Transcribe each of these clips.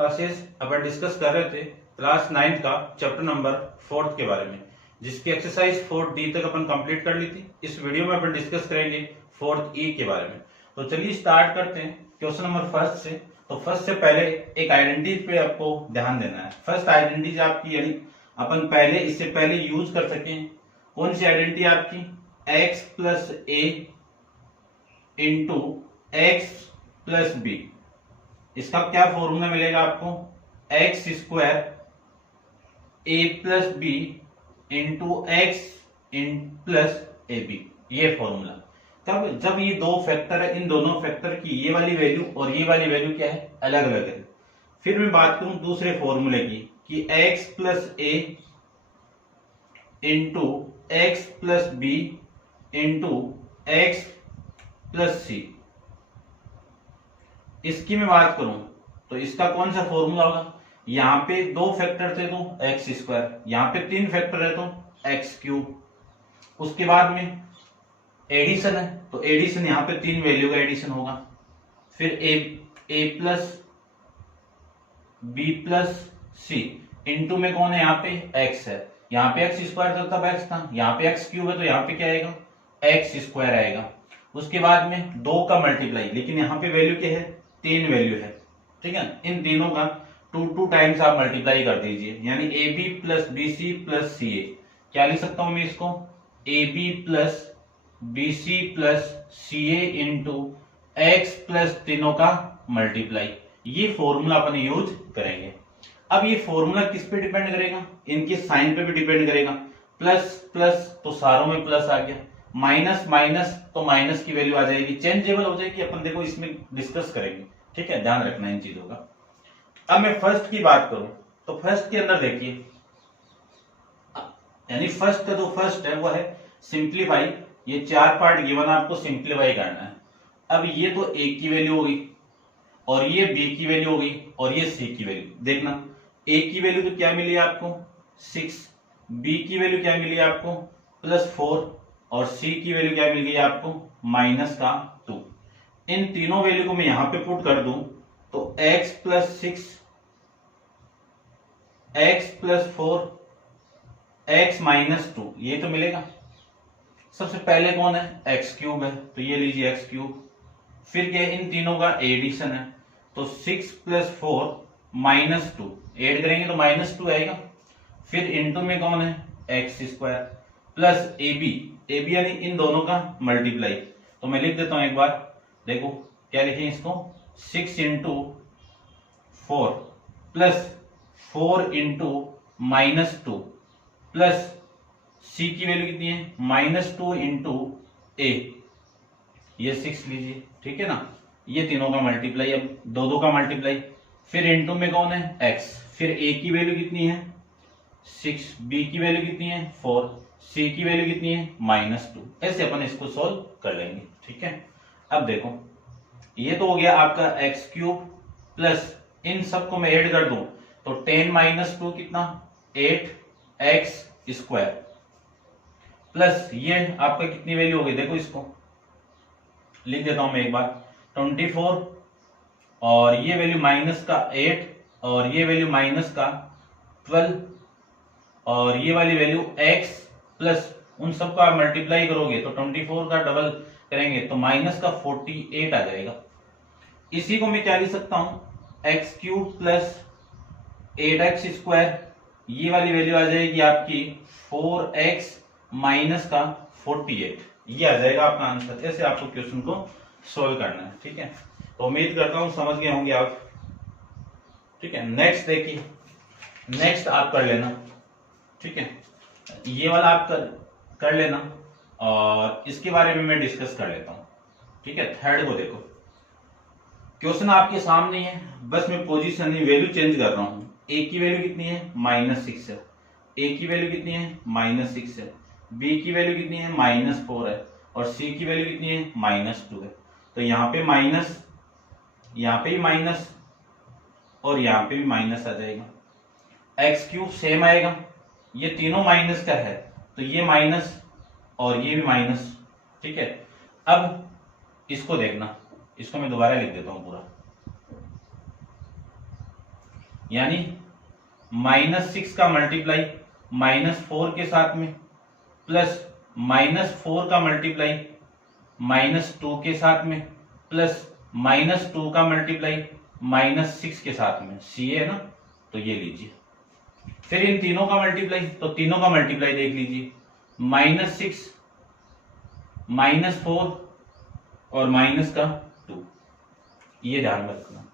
Classes अपन discuss कर रहे थे क्लास 9 का चैप्टर नंबर 4 के बारे में, जिसकी एक्सरसाइज 4D तक अपन कंप्लीट कर ली थी। इस वीडियो में अपन डिस्कस करेंगे 4E के बारे में। तो चलिए स्टार्ट करते हैं क्वेश्चन नंबर फर्स्ट से। तो फर्स्ट से पहले एक आइडेंटिटी पे आपको ध्यान देना है। फर्स्ट आइडेंटिटी आपकी, यानी अपन पहले इससे पहले यूज कर सके, कौन सी आइडेंटिटी आपकी, x प्लस ए इंटू एक्स प्लस बी। इसका क्या फॉर्मूला मिलेगा आपको, x square a plus B into x plus a b. ये फॉर्मूला तब जब ये दो फैक्टर है, इन दोनों फैक्टर की ये वाली वैल्यू और ये वाली वैल्यू क्या है, अलग अलग है। फिर मैं बात करूं दूसरे फॉर्मूले की कि x प्लस ए into x plus B into x plus C. इसकी मैं बात करूं तो इसका कौन सा फॉर्मूला होगा, यहां पे दो फैक्टर थे तो एक्स स्क्वायर, यहां पे तीन फैक्टर है तो एक्स क्यूब। उसके बाद में एडिशन है तो एडिशन यहां पे तीन वैल्यू का एडिशन होगा। फिर ए plus B plus C into में कौन है, यहां पे एक्स है, यहां पे एक्स स्क्वायर था तब एक्स था, यहां पे एक्स क्यूब है तो यहां पे क्या आएगा, एक्स स्क्वायर आएगा। उसके बाद में दो का मल्टीप्लाई, लेकिन यहां पे वैल्यू क्या है, तीन वैल्यू है, ठीक है। इन तीनों का टू टाइम्स आप मल्टीप्लाई कर दीजिए, यानी A B plus B C plus C A. क्या लिख सकता हूं मैं इसको, A B plus B C plus C A into x plus तीनों का मल्टीप्लाई। ये फॉर्मूला अपन यूज करेंगे। अब ये फॉर्मूला किस पे डिपेंड करेगा, इनके साइन पे भी डिपेंड करेगा। प्लस प्लस तो सारों में प्लस आ गया, माइनस माइनस तो माइनस की वैल्यू आ जाएगी, चेंजेबल हो जाएगी। अपन देखो इसमें डिस्कस करेंगे, ठीक है, ध्यान रखना इन चीजों का। अब मैं फर्स्ट की बात करूं तो फर्स्ट के अंदर देखिए, यानी फर्स्ट का जो फर्स्ट है वो है सिंप्लीफाई। ये चार पार्ट गिवन, आपको सिंप्लीफाई करना है। अब ये तो ए की वैल्यू होगी और ये बी की वैल्यू होगी और ये सी की वैल्यू। देखना, ए की वैल्यू तो क्या मिली आपको 6, बी की वैल्यू क्या मिली आपको +4 और सी की वैल्यू क्या मिल गई आपको -2। इन तीनों वैल्यू को मैं यहां पे पुट कर दूं तो x plus 6, x plus 4, x -2 ये तो मिलेगा। सबसे पहले कौन है, x क्यूब है तो ये लीजिए x क्यूब। फिर क्या, इन तीनों का एडिशन है तो 6 + 4 -2, ऐड करेंगे तो -2 आएगा। फिर इनटू में कौन है, x square plus a b यानी इन दोनों का मल्टीप्लाई। तो मैं लिख देता हूं एक बार, देखो क्या लिखें इसको, 6 × 4 प्लस 4 × -2 प्लस सी की वैल्यू कितनी है -2 × ए, ये 6 लीजिए, ठीक है ना। ये तीनों का मल्टीप्लाई, अब दो का मल्टीप्लाई। फिर इनटू में कौन है, x। फिर a की वैल्यू कितनी है 6, b की वैल्यू कितनी है 4, c की वैल्यू कितनी है -2। ऐसे अपन इसको सॉल्व कर लेंगे, ठीक है। अब देखो ये तो हो गया आपका x क्यूब प्लस इन सबको मैं ऐड कर दूं तो 10 - 2 कितना 8x स्क्वायर प्लस ये आपका कितनी वैल्यू हो गई, देखो इसको लिख देता हूं मैं एक बार, 24 और ये वैल्यू -8 और ये वैल्यू -12 और ये वाली वैल्यू x प्लस उन सबका आप मल्टीप्लाई करोगे तो 24 का डबल करेंगे तो -48 आ जाएगा। इसी को मैं क्या लिख सकता हूं, x cube plus 8x square, ये वाली वैल्यू आ जाएगी आपकी 4x -48, ये आ जाएगा आपका आंसर। ऐसे आपको क्वेश्चन को सोल्व करना है, ठीक है। तो उम्मीद करता हूं समझ गए होंगे आप, ठीक है। नेक्स्ट देखिए, नेक्स्ट आप कर लेना, ठीक है, ये वाला आप कर लेना और इसके बारे में मैं डिस्कस कर लेता हूं, ठीक है। थर्ड को देखो, क्वेश्चन आपके सामने है, बस मैं पोजीशन वैल्यू चेंज कर रहा हूं। ए की वैल्यू कितनी है -6 है, ए की वैल्यू कितनी है -6 है, बी की वैल्यू कितनी है -4 है और सी की वैल्यू कितनी है -2 है। तो यहाँ पे माइनस, यहाँ पे भी माइनस और यहाँ पे भी माइनस आ जाएगा। एक्स क्यूब सेम आएगा, ये तीनों माइनस का है तो ये माइनस और ये भी माइनस, ठीक है। अब इसको देखना, इसको मैं दोबारा लिख देता हूं पूरा, यानी -6 का मल्टीप्लाई -4 के साथ में प्लस -4 का मल्टीप्लाई -2 के साथ में प्लस -2 का मल्टीप्लाई -6 के साथ में, सी है ना, तो ये लीजिए। फिर इन तीनों का मल्टीप्लाई, तो तीनों का मल्टीप्लाई देख लीजिए, -6 -4 और -2, ये ध्यान में रखना।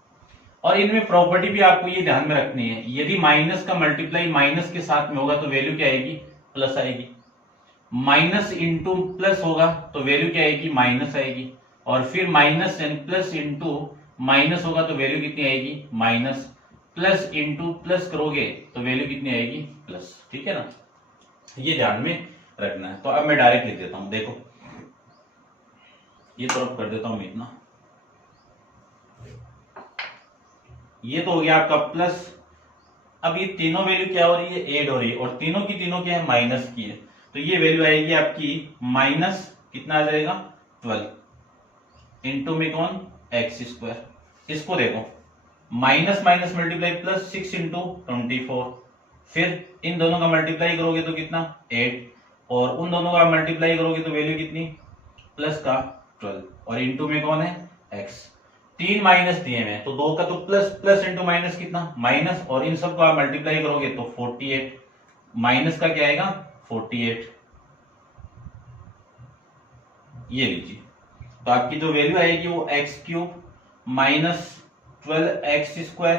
और इनमें प्रॉपर्टी भी आपको ये ध्यान में रखनी है, यदि माइनस का मल्टीप्लाई माइनस के साथ में होगा तो वैल्यू क्या आएगी, प्लस आएगी। माइनस इंटू प्लस होगा तो वैल्यू क्या आएगी, माइनस आएगी। और फिर माइनस यानी प्लस इंटू माइनस होगा तो वैल्यू कितनी आएगी, माइनस। प्लस इंटू प्लस करोगे तो वैल्यू कितनी आएगी, प्लस। ठीक है ना, ये ध्यान में रखना है। तो अब मैं डायरेक्ट लिख देता हूं, देखो ये तरफ कर देता हूं मैं इतना, ये तो हो गया आपका प्लस। अब ये तीनों वैल्यू क्या हो रही है, ऐड हो रही है, और तीनों की तीनों क्या है, माइनस की है, तो ये वैल्यू आएगी आपकी माइनस कितना आ जाएगा, 12 इंटू में कौन, x²। इसको देखो, minus minus multiply plus 6 into 24, फिर इन दोनों का मल्टीप्लाई करोगे तो कितना, 8, और उन दोनों का मल्टीप्लाई करोगे तो वैल्यू कितनी, प्लस का 12, और इंटू में कौन है, x। 3 माइनस दिए हैं तो 2 का तो प्लस, प्लस इंटू माइनस कितना, माइनस, और इन सब को आप मल्टीप्लाई करोगे तो 48, माइनस का क्या आएगा, 48, ये लीजिए। तो आपकी जो वैल्यू आएगी वो x³ माइनस 12x²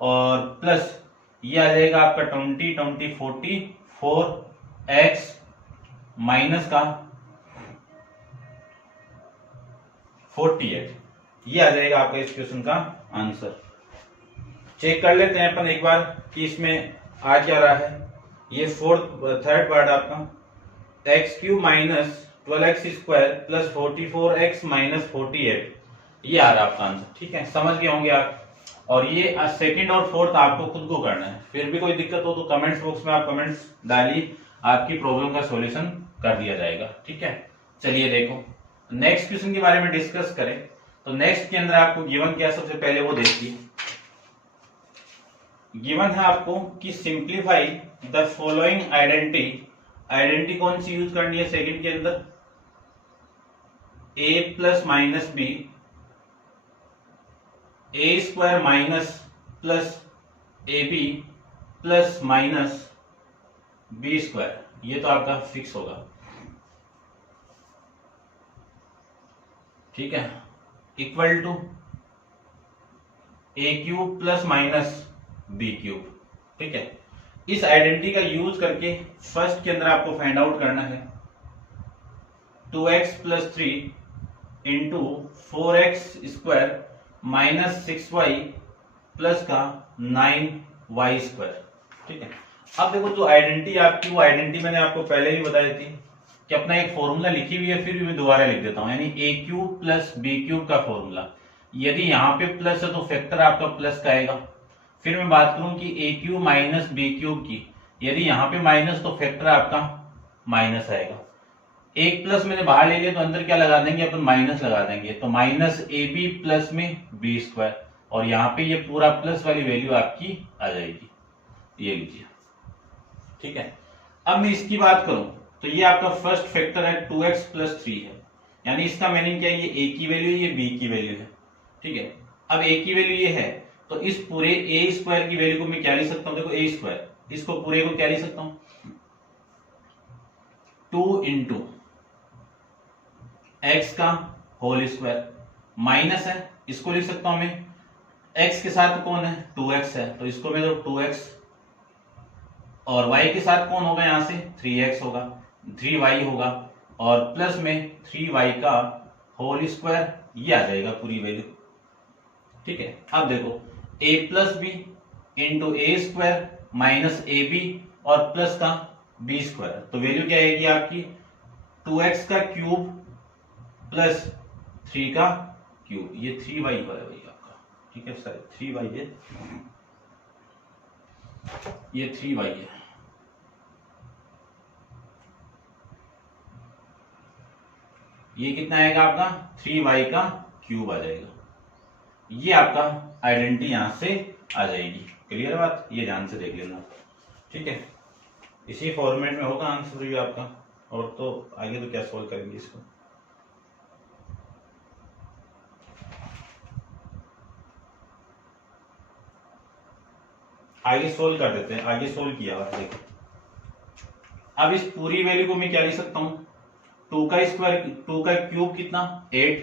और प्लस ये आ जाएगा आपका 20 20 40 4x माइनस का 48, ये आ जाएगा आपका इस क्वेश्चन का आंसर। चेक कर लेते हैं अपन एक बार कि इसमें आ क्या रहा है। ये थर्ड पार्ट आपका x³ minus 12x² plus 44x minus 48, ये आ रहा है आपका आंसर। ठीक है, समझ गए होंगे आप। और ये सेकंड और फोर्थ आपको खुद को करना है। फिर भी कोई दिक्कत हो तो कमेंट्स बॉक्स में आप कमेंट्स डालिए, आपकी प्रॉब्लम का सॉल्यूशन कर दिया जाएगा। ठीक है, चलिए देखो नेक्स्ट क्वेश्चन के बारे में डिस्कस करें। तो नेक्स्ट के अंदर आपको गिवन क्या, सबसे पहले वो देखिए। गिवन है आपको कि simplify the following identity. Identity कौन सी यूज करनी है सेकंड के अंदर, a plus minus b, a² minus plus ab plus minus b², ये तो आपका फिक्स होगा। ठीक है, equal to a³ plus minus b³। ठीक है, इस आइडेंटिटी का यूज करके फर्स्ट के अंदर आपको फाइंड आउट करना है 2x plus 3 into 4x² minus 6y plus का 9y²। ठीक है, अब देखो जो आइडेंटिटी आपकी, वो आइडेंटिटी मैंने आपको पहले ही बताई थी कि अपना एक फॉर्मूला लिखी हुई है, फिर भी मैं दोबारा लिख देता हूं, यानी a³ प्लस b³ का फॉर्मूला। यदि यहाँ पे प्लस है तो फैक्टर आपका प्लस का आएगा। फिर मैं बात करूं कि a³ माइनस b³ की, यदि यहाँ पे माइनस तो फैक्टर आपका माइनस आएगा। एक प्लस मैंने बाहर ले लिया तो अंदर क्या लगा देंगे अपन, माइनस लगा देंगे, तो माइनस ab प्लस में b², और यहाँ पे ये पूरा प्लस वाली वैल्यू आपकी आ जाएगी, ये लीजिए। ठीक है, अब मैं इसकी बात करूं तो ये आपका फर्स्ट फैक्टर है 2x प्लस 3 है, यानी इसका मीनिंग क्या है, ये a की वैल्यू ये b की वैल्यू है। ठीक है, अब a की वैल्यू ये है तो इस पूरे a² की वैल्यू को मैं क्या लिख सकता हूं, देखो a², इसको पूरे को क्या लिख सकता हूं, 2 इंटू x का होल स्क्वायर, माइनस है, इसको लिख सकता हूं मैं, x के साथ कौन है, 2x है, तो इसको मैं 2x, और y के साथ कौन होगा, यहां से 3x होगा, 3y होगा, और प्लस में 3y का होल स्क्वायर, ये आ जाएगा पूरी वैल्यू। ठीक है, अब देखो a plus B into a² minus ab और प्लस का b², तो वैल्यू क्या आएगी आपकी 2x का क्यूब प्लस 3 का क्यूब, ये 3y वाला भाई आपका। ठीक है सर, 3y है, ये 3y है, ये कितना आएगा आपका 3y का क्यूब आ जाएगा। ये आपका आइडेंटिटी यहां से आ जाएगी। क्लियर बात, ये ध्यान से देख लेना, ठीक है। इसी फॉर्मेट में होगा आंसर भी आपका, और तो आगे तो क्या सोल्व करेंगे इसको। आगे सोल्व कर देते हैं, आगे सोल्व किया हुआ देखो। अब इस पूरी वैल्यू को मैं क्या लिख सकता हूं, 2 का स्क्वायर, 2 का क्यूब कितना 8,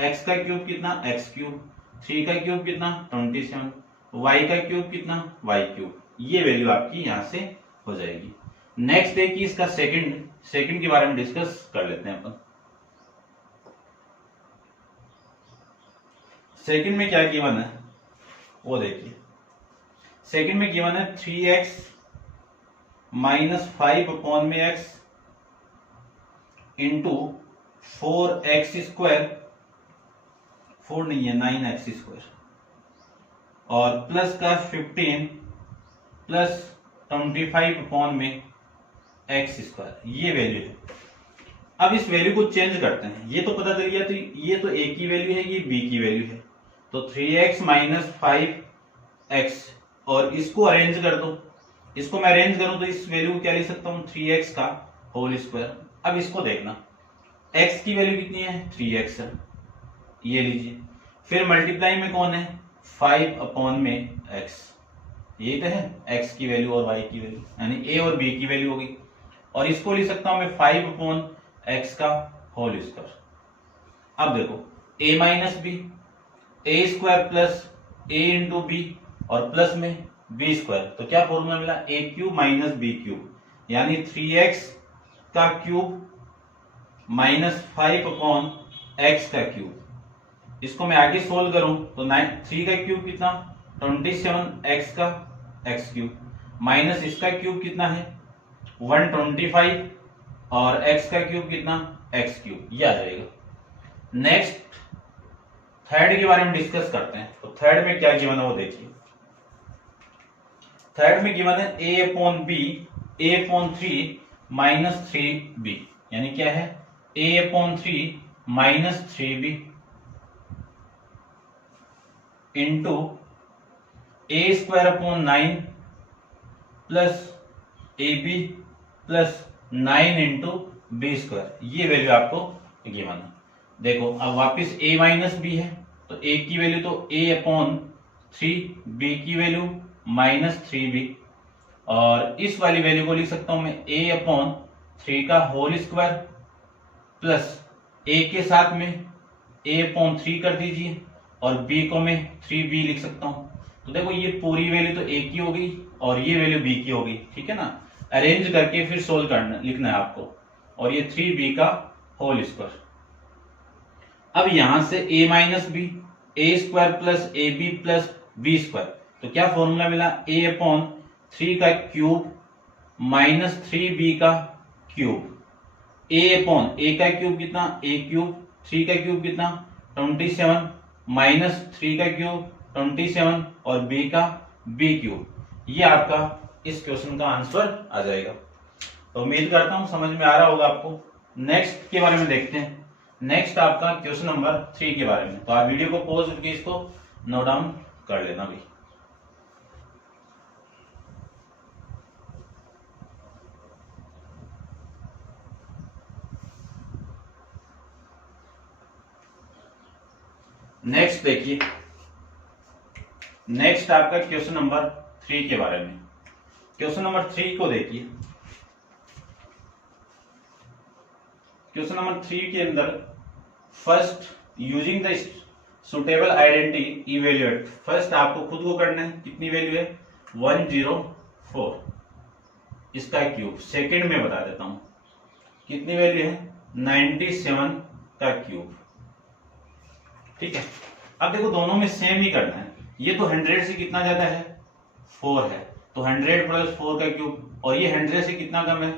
x का क्यूब कितना x क्यूब, 3 का क्यूब कितना 27, y का क्यूब कितना y क्यूब। ये वैल्यू आपकी यहां से हो जाएगी। नेक्स्ट देखिए इसका सेकंड के बारे में डिस्कस कर लेते हैं अपन। सेकंड में क्या गिवन है वो देखिए। सेकंड में गिवन है 3x माइनस 5 अपॉन में x इंटू 4x स्क्वायर, 4 नहीं है 9x स्क्वायर, और प्लस का 15 प्लस 25 अपॉन में x स्क्वायर, ये वैल्यू है। अब इस वैल्यू को चेंज करते हैं, ये तो पता चल गया, तो ये तो a की वैल्यू है, ये b की वैल्यू है, तो 3x माइनस 5x, और इसको अरेंज कर दो। इसको मैं अरेंज करूं तो इस वैल्यू को क्या लिख सकता हूं, 3x का होल स्क्वायर। अब इसको देखना, x की वैल्यू कितनी है 3x है, ये लीजिए, फिर मल्टीप्लाई में कौन है 5 अपॉन में x, ये तो है x की वैल्यू और y की वैल्यू, यानी a और b की वैल्यू होगी। और इसको लिख सकता हूं मैं 5 अपॉन x का होल स्क्वायर। अब देखो a minus b, a square plus a into b, और प्लस में बी स्क्वायर, तो क्या फॉर्मूला मिला a cube minus b cube, यानी 3x का क्यूब माइनस 5 अपॉन x का क्यूब। इसको मैं आगे सोल्व करूं तो 3 का क्यूब कितना 27x का x क्यूब, माइनस इसका क्यूब कितना है 125, और x का क्यूब कितना x क्यूब, ये आ जाएगा। नेक्स्ट थर्ड के बारे में डिस्कस करते हैं। तो थर्ड में क्या गिवन है वो देखिए। थर्ड में गिवन है a upon b, a upon 3 minus 3b, यानी क्या है a upon 3 minus 3b into a square upon 9 plus ab plus 9 into b square, ये वैल्यू आपको गिवन है। देखो अब वापिस a माइनस बी है, तो a की वैल्यू तो a अपॉन 3, b की वैल्यू माइनस 3b, और इस वाली वैल्यू को लिख सकता हूं मैं a अपॉन 3 का होल स्क्वायर प्लस a के साथ में a अपॉन 3 कर दीजिए, और b को मैं 3b लिख सकता हूं। तो देखो ये पूरी वैल्यू तो a की हो गई और ये वैल्यू b की हो गई, ठीक है ना। अरेंज करके फिर सोल्व करना लिखना है आपको, और ये 3b का होल स्क्वायर। अब यहां से a minus b, a square plus a B plus B square, तो क्या फॉर्मूला मिला a अपॉन 3 का क्यूब माइनस 3b का क्यूब, a अपॉन a का क्यूब कितना a क्यूब, 3 का क्यूब कितना 27 माइनस 3 का क्यूब 27, और b का b क्यूब। ये आपका इस क्वेश्चन का आंसर आ जाएगा। तो उम्मीद करता हूं समझ में आ रहा होगा आपको। नेक्स्ट के बारे में देखते हैं। नेक्स्ट आपका क्वेश्चन नंबर 3 के बारे में। तो आप वीडियो को पॉज करके इसको नोट डाउन कर लेना भी। नेक्स्ट देखिए, नेक्स्ट आपका क्वेश्चन नंबर 3 के बारे में। क्वेश्चन नंबर 3 को देखिए। क्वेश्चन नंबर 3 के अंदर first using the suitable identity evaluate, first आपको खुद को करना है, कितनी वैल्यू है 104 इसका क्यूब। सेकंड में बता देता हूं कितनी वैल्यू है 97 का क्यूब, ठीक है। अब देखो दोनों में सेम ही करना है। ये तो 100 से कितना ज्यादा है 4 है, तो 100 प्लस 4 का क्यूब, और ये 100 से कितना कम है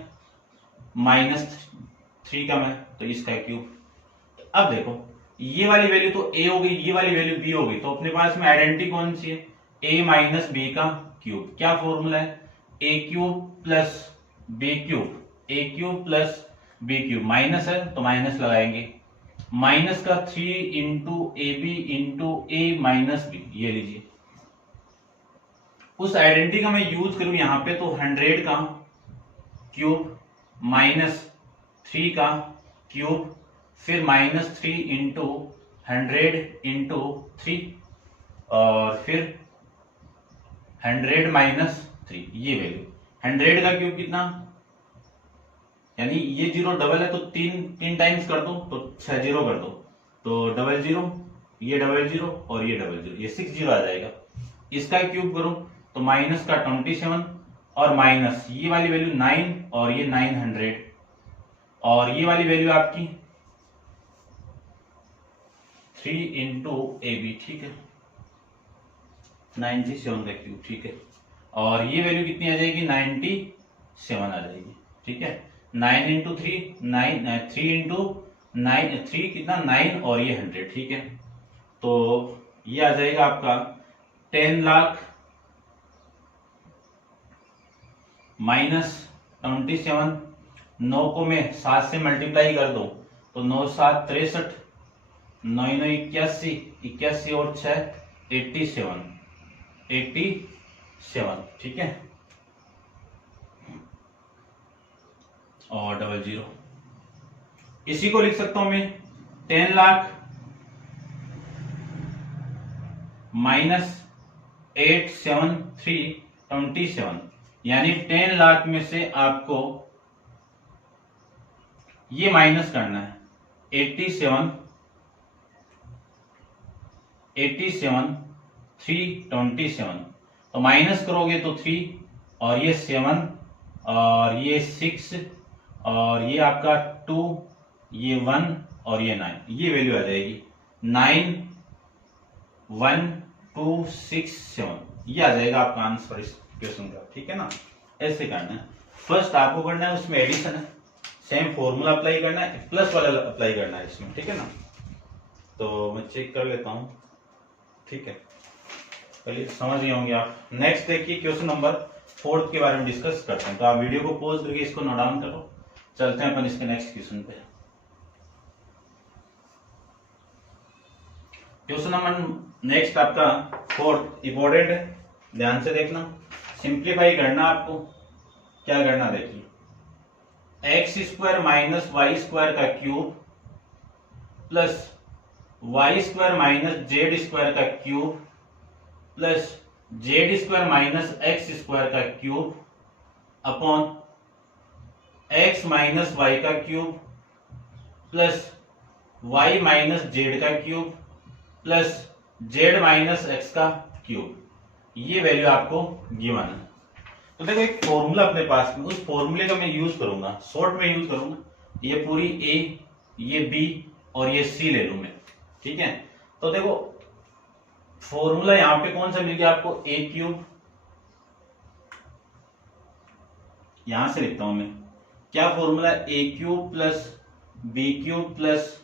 -3 कम है, तो इसका क्यूब। अब देखो ये वाली वैल्यू तो a हो गई, ये वाली वैल्यू b हो गई, तो अपने पास में आइडेंटिटी कौन सी है a माइनस बी का क्यूब। क्या फॉर्मूला है a cube plus b cube, a cube plus b cube, minus है तो माइनस लगाएंगे, माइनस का 3 into a b into a minus b, ये लीजिए, उस आइडेंटिटी का मैं यूज करूं यहाँ पे तो 100 का क्यूब माइनस 3 का क्यूब फिर -3 इंटू 100 इंटू 3 और फिर 100 माइनस 3 ये वैल्यू 100 का क्यूब कितना, यानी ये 0 डबल है तो तीन टाइम्स कर दो तो 6 0 कर दो तो 00 ये 00 और ये 00 ये 60 आ जाएगा। इसका क्यूब करो तो माइनस का 27 और माइनस ये वाली वैल्यू 9 और ये 900 और ये वाली वैल्यू आपकी 3 इंटू ए बी, ठीक है 97 का क्यूब, ठीक है और ये वैल्यू कितनी आ जाएगी 97 आ जाएगी, ठीक है 9 इंटू 3 9 3 इंटू 9 3 कितना 9 और ये 100, ठीक है तो ये आ जाएगा आपका 10 लाख माइनस 27। 9 को मैं 7 से मल्टीप्लाई कर दो तो 9 7 63 9 9 81 81 और 6 87, ठीक है और 00 इसी को लिख सकता हूं मैं 10 लाख माइनस 87327 यानी 10 लाख में से आपको ये माइनस करना है 327 तो माइनस करोगे तो 3 और ये 7 और ये 6 और ये आपका 2 ये 1 और ये 9 ये वैल्यू आ जाएगी 91267 ये आ जाएगा आपका आंसर इस क्वेश्चन का, ठीक है ना। ऐसे करना है, फर्स्ट आपको करना है उसमें एडिशन है, सेम फॉर्मूला अप्लाई करना है, प्लस वाला अप्लाई करना है इसमें, ठीक है ना। तो मैं चेक कर लेता हूं, ठीक है पहले समझ गए होंगे आप। नेक्स्ट देखिए क्वेश्चन नंबर 4 के बारे में डिस्कस करते हैं, तो आप वीडियो को पॉज करके इसको नोट डाउन करो, चलते हैं अपन इसके नेक्स्ट क्वेश्चन पे। क्वेश्चन नंबर नेक्स्ट आपका 4 इंपॉर्टेंट है, ध्यान से देखना, सिंप्लीफाई करना आपको। क्या करना देखिए, X square minus Y square का cube plus Y square minus Z square का cube plus Z square minus x square का cube upon X minus Y का cube plus Y minus Z का cube plus Z minus X का cube, ये value आपको given है। तो देखो एक फॉर्मूला अपने पास में, उस फॉर्मूले का मैं यूज करूंगा, शॉर्ट में यूज करूंगा, ये पूरी ए ये बी और ये सी ले लू मैं, ठीक है। तो देखो फॉर्मूला यहां पे कौन सा मिल गया आपको, ए क्यूब, यहां से लिखता हूं मैं, क्या formula, A cube plus B cube plus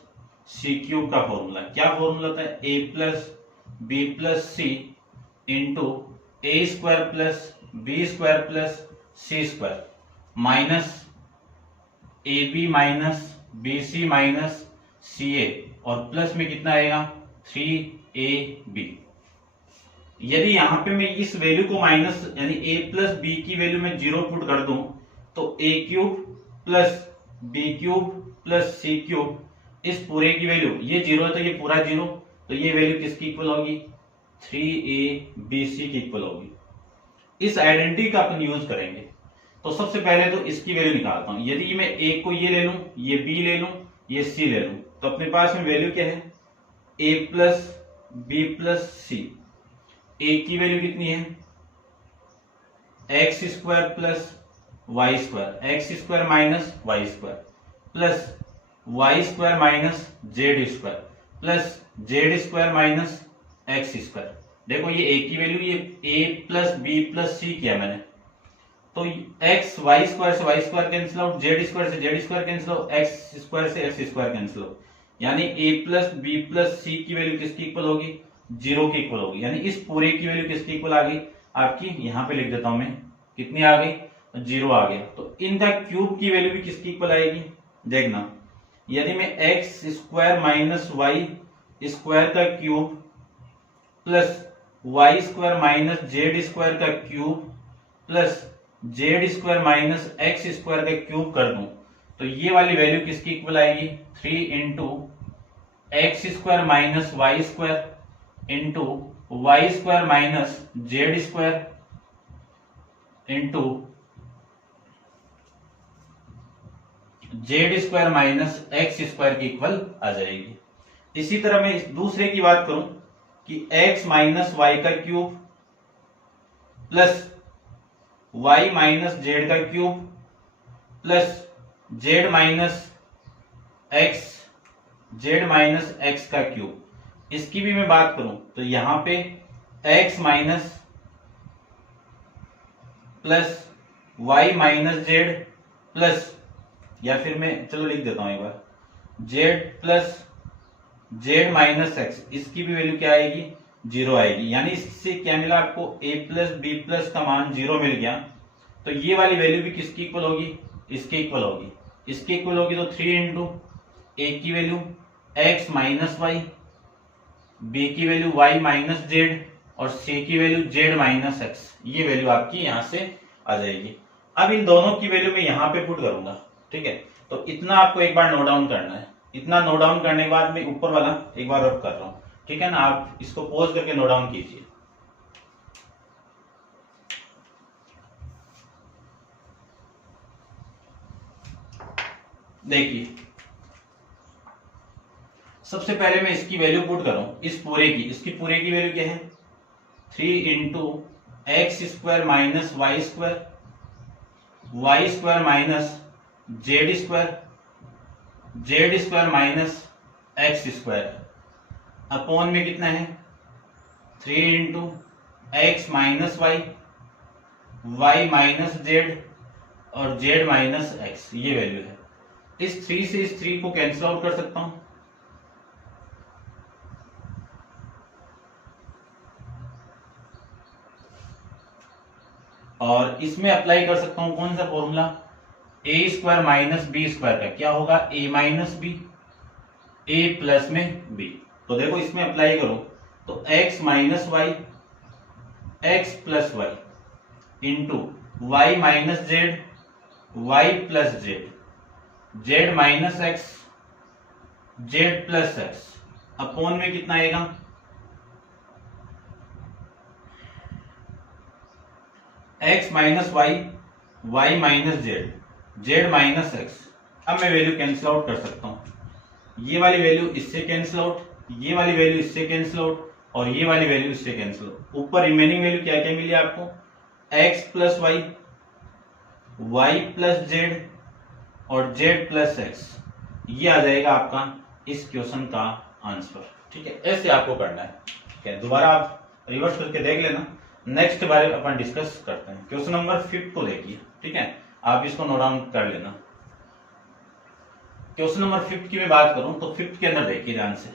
C cube का फॉर्मूला। क्या फॉर्मूला होता है, A plus B plus C into A square plus B square plus C square minus A B minus B C minus C A और plus में कितना आएगा 3ab। यदि यहां पे मैं इस वैल्यू को माइनस यानी a प्लस बी की वैल्यू में 0 पुट कर दूं तो a cube plus B cube plus C cube, इस पूरे की वैल्यू ये 0 है तो ये पूरा 0, तो ये वैल्यू किसकी इक्वल होगी, 3abc की इक्वल होगी। इस आइडेंटिटी का अपन यूज करेंगे, तो सबसे पहले तो इसकी वैल्यू निकालता हूं। यदि मैं a को ये ले लूं, ये b ले लूं, ये c ले लूं, तो अपने पास में वैल्यू क्या है, a plus B plus C. a की वैल्यू कितनी है, x square plus Y square, X square minus Y square plus Y square minus Z square plus Z square minus x square. देखो ये a की value, ये a plus B plus C किया मैंने, तो x वाई स्क्वायर से Y square cancel out, Z square से Z square cancel out, X square से एक्स स्क्वायर कैंसिल आउट, यानी a प्लस बी प्लस सी की वैल्यू किसकी इक्वल होगी, 0 की इक्वल होगी। यानी इस पूरे की वैल्यू किसकी इक्वल आ गई आपकी, यहां पे लिख देता हूं मैं, कितनी आ गई, 0 आ गया। तो इनका क्यूब की वैल्यू भी किसकी इक्वल आएगी, देखना, यदि मैं X square minus Y square का cube plus Y square minus Z square का cube plus Z square minus x square का क्यूब कर दूं तो ये वाली वैल्यू किसकी इक्वल आएगी? 3 into x square minus Y square into y square minus Z square into z square minus x square की इक्वल आ जाएगी। इसी तरह मैं इस दूसरे की बात करूं कि x माइनस वाई का cube plus y minus Z का cube plus Z minus X का क्यूब, इसकी भी मैं बात करूं तो यहां पे x minus plus y minus Z plus, या फिर मैं चलो लिख देता हूं एक बार, z plus Z minus X, इसकी भी वैल्यू क्या आएगी? 0 आएगी। यानी इससे क्या मिला आपको? a प्लस बी प्लस का मान 0 मिल गया। तो ये वाली वैल्यू भी किसकी इक्वल होगी? इसके इक्वल होगी। इसके इक्वल होगी तो 3 इंटू ए की value x minus y, b की वैल्यू y माइनस जेड और c की वैल्यू z माइनस एक्स, ये वैल्यू आपकी यहां से आ जाएगी। अब इन दोनों की वैल्यू मैं यहां पे पुट करूंगा, ठीक है? तो इतना आपको एक बार नोट डाउन करना है। इतना नोट डाउन करने के बाद मैं ऊपर वाला एक बार रब कर रहा हूं, ठीक है ना? आप इसको पॉज करके नोट डाउन कीजिए। देखिए, सबसे पहले मैं इसकी वैल्यू पुट करूं, इस पूरे की, इसकी पूरे की वैल्यू क्या है? 3 into x square minus Y square minus Z square minus x square upon में कितना है? 3 into x minus y minus z और जेड माइनस एक्स, ये वैल्यू है। इस 3 से इस 3 को कैंसिल आउट कर सकता हूं, और इसमें अप्लाई कर सकता हूं कौन सा formula? A square minus b square का क्या होगा? A minus b, a plus में बी। तो देखो इसमें अप्लाई करो तो x minus y, x plus y into y minus z, y plus z, z minus x, z plus x upon में कितना आएगा? x minus y, y minus z, z minus x. अब मैं वैल्यू कैंसिल आउट कर सकता हूं। ये वाली वैल्यू इससे कैंसिल आउट, ये वाली वैल्यू इससे कैंसिल आउट और ये वाली वैल्यू इससे कैंसिल आउट। ऊपर रिमेनिंग वैल्यू क्या क्या मिली आपको? x plus y, y plus z और जेड प्लस एक्स, ये आ जाएगा आपका इस क्वेश्चन का आंसर, ठीक है? ऐसे आपको करना है, ठीक है? दोबारा आप रिवर्स करके देख लेना, नेक्स्ट बारे अपन डिस्कस करते हैं। क्वेश्चन नंबर 5 को देखिए, ठीक है? आप इसको नोट डाउन कर लेना। क्वेश्चन नंबर 5 की मैं बात करूं तो 5 के अंदर देखिए ध्यान से।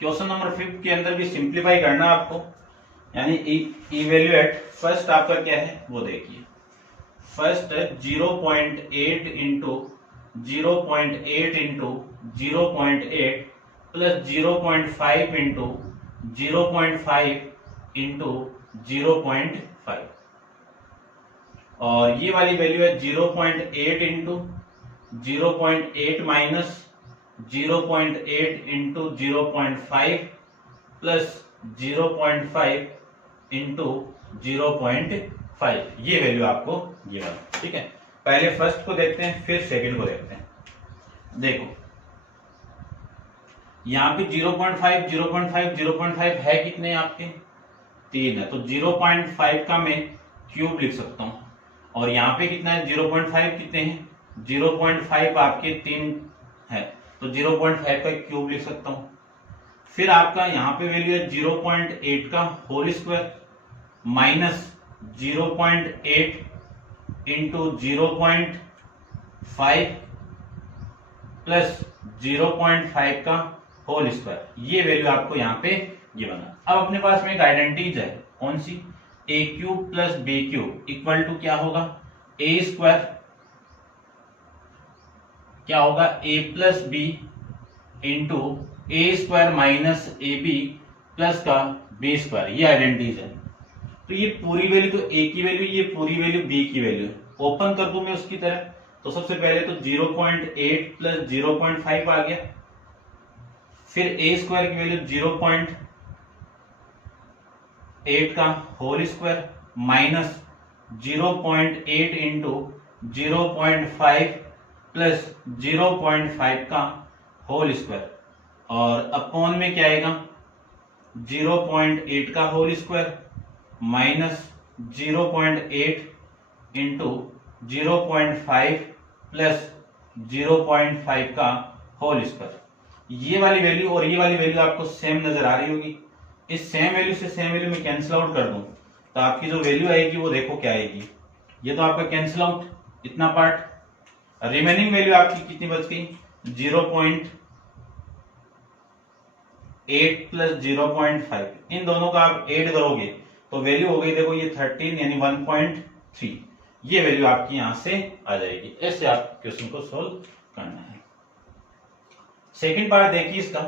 क्वेश्चन नंबर 5 के अंदर भी सिंप्लीफाई करना आपको, यानी इवेल्युएट। फर्स्ट आपका क्या है वो देखिए। First 0.8 into 0.8 into 0.8 plus 0.5 into 0.5 into 0.5, और ये वाली वैल्यू है 0.8 into 0.8 minus 0.8 into 0.5 plus 0.5 into 0.5, ये वैल्यू आपको गिवन, ठीक है? पहले फर्स्ट को देखते हैं फिर सेकंड को देखते हैं। देखो यहां पे 0.5 0.5 0.5 है कितने आपके? 3 है, तो 0.5 का मैं क्यूब लिख सकता हूं, और यहाँ पे कितना है? 0.5 कितने हैं? 0.5 आपके 3 है, तो 0.5 का क्यूब लिख सकता हूं। फिर आपका यहाँ पे वैल्यू है 0.8 का whole square minus 0.8 into 0.5 plus 0.5 का होल स्क्वायर, ये वैल्यू आपको यहाँ पे गिवन है। अब अपने पास में एक आइडेंटिटीज है, कौन सी? A cube plus B cube equal to क्या होगा? ए स्क्वायर, क्या होगा? A plus B into A square minus A B plus का बी स्क्वायर, ये आइडेंटिटीज है। तो ये पूरी वैल्यू तो ए की वैल्यू, ये पूरी वैल्यू बी की वैल्यू है। ओपन कर दूं मैं उसकी तरह, तो सबसे पहले तो 0.8 प्लस 0.5 आ गया, फिर ए स्क्वायर की वैल्यू 0.8 का whole square minus 0.8 into 0.5 plus 0.5 का होल स्क्वायर, और अपॉन में क्या आएगा 0.8 का whole square minus 0.8 into 0.5 plus 0.5 का होल स्क्वायर। ये वाली वैल्यू और ये वाली वैल्यू आपको सेम नजर आ रही होगी। इस सेम वैल्यू से सेम वैल्यू में कैंसिल आउट कर दूं तो आपकी जो वैल्यू आएगी वो देखो क्या आएगी। ये तो आपका कैंसिल आउट, इतना पार्ट, रिमेनिंग वैल्यू आपकी कितनी बच गई 0.8 प्लस 0.5, इन दोनों का आप ऐड करोगे तो वैल्यू हो गई देखो ये 13 यानी 1.3। ये वैल्यू आपकी यहां से आ जाएगी। ऐसे आप क्वेश्चन को सोल्व करना है। सेकंड पार्ट देखिए, इसका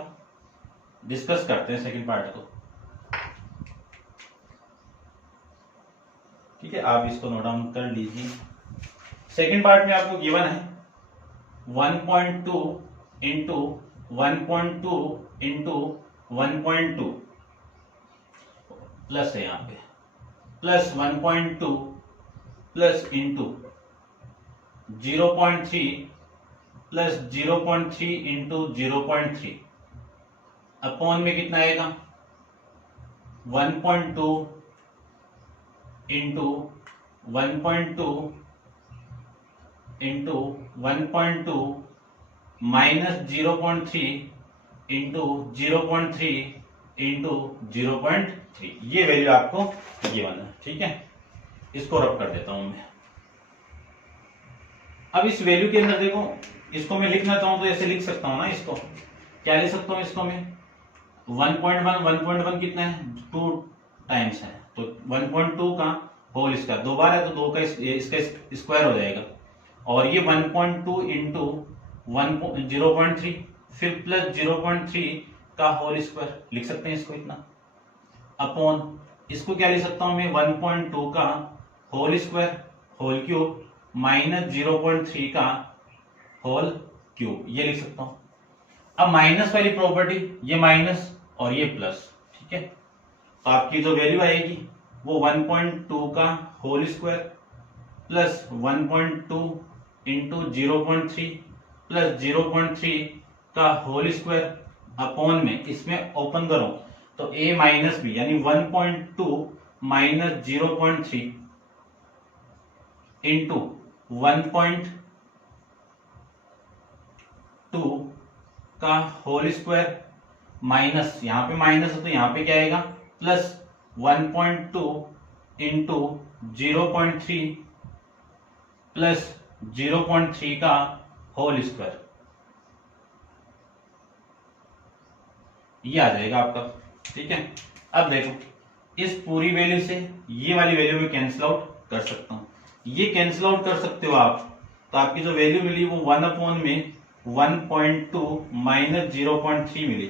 डिस्कस करते हैं सेकंड पार्ट को। ठीक है, आप इसको नोट डाउन कर लीजिए। सेकंड पार्ट में आपको गिवन है 1.2 इंटू 1.2 इंटू 1.2 प्लस है यहां पे, plus 1.2 plus into 0.3 plus 0.3 into 0.3 upon में कितना आएगा 1.2 into 1.2 into 1.2 minus 0.3 into 0.3 into 0.3। ये वैल्यू आपको गिवन है। ठीक है, इसको रब कर देता हूं मैं। अब इस वैल्यू के अंदर देखो, इसको मैं लिखना चाहूं तो ऐसे लिख सकता हूं ना। इसको क्या लिख सकता हूं, इसको मैं 1.1 कितना है 2 टाइम्स है, तो 1.2 का होल स्क्वायर, दो बार है तो 2 का इसका स्क्वायर हो जाएगा, और ये 1.2 इंटू 0.3 फिर प्लस 0.3 का होल स्क्वायर लिख सकते हैं इसको इतना, अपॉन इसको क्या लिख सकता हूं मैं 1.2 का whole square whole cube minus 0.3 का होल क्यूब, ये लिख सकता हूं। अब माइनस वाली प्रॉपर्टी, ये माइनस और ये प्लस। ठीक है, तो आपकी जो वैल्यू आएगी वो 1.2 का whole square plus 1.2 into 0.3 plus 0.3 का होल स्क्वायर अपॉन में, इसमें ओपन करो तो a माइनस बी यानी 1.2 माइनस 0.3 इंटू 1.2 का होल स्क्वायर माइनस, यहां पे माइनस है तो यहां पे क्या आएगा प्लस 1.2 इंटू 0.3 प्लस 0.3 का होल स्क्वायर, ये आ जाएगा आपका। ठीक है, अब देखो इस पूरी वैल्यू से ये वाली वैल्यू में कैंसिल आउट कर सकता हूं, ये कैंसिल आउट कर सकते हो आप, तो आपकी जो वैल्यू मिली वो 1 अपॉन में 1.2 माइनस 0.3 मिली,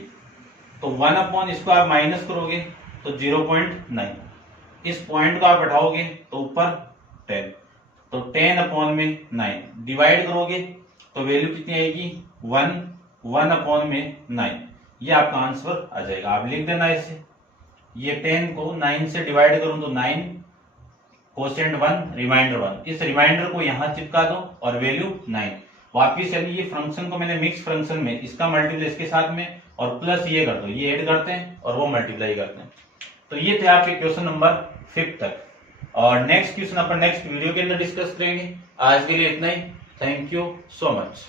तो 1 अपॉन इसको आप माइनस करोगे तो 0.9, इस पॉइंट को आप हटाओगे तो ऊपर 10, तो 10 अपॉन में 9 डिवाइड करोगे तो वैल्यू कितनी आएगी 1 अपॉन में 9, ये आपका आंसर आ जाएगा। आप लिख देना इसे, ये 10 को 9 से डिवाइड करूं तो 9 कोसेंट 1 रिमाइंडर 1, इस रिमाइंडर को यहां चिपका दो और वैल्यू 9 वापिस, यानी ये फंक्शन को मैंने मिक्स फंक्शन में इसका मल्टीप्लाई इसके साथ में और प्लस ये कर दो, ये ऐड करते हैं और वो मल्टीप्लाई करते हैं। तो ये थे आपके क्वेश्चन नंबर 5 तक, और नेक्स्ट क्वेश्चन अपन नेक्स्ट वीडियो के अंदर डिस्कस करेंगे। आज के लिए इतना ही, थैंक यू सो मच।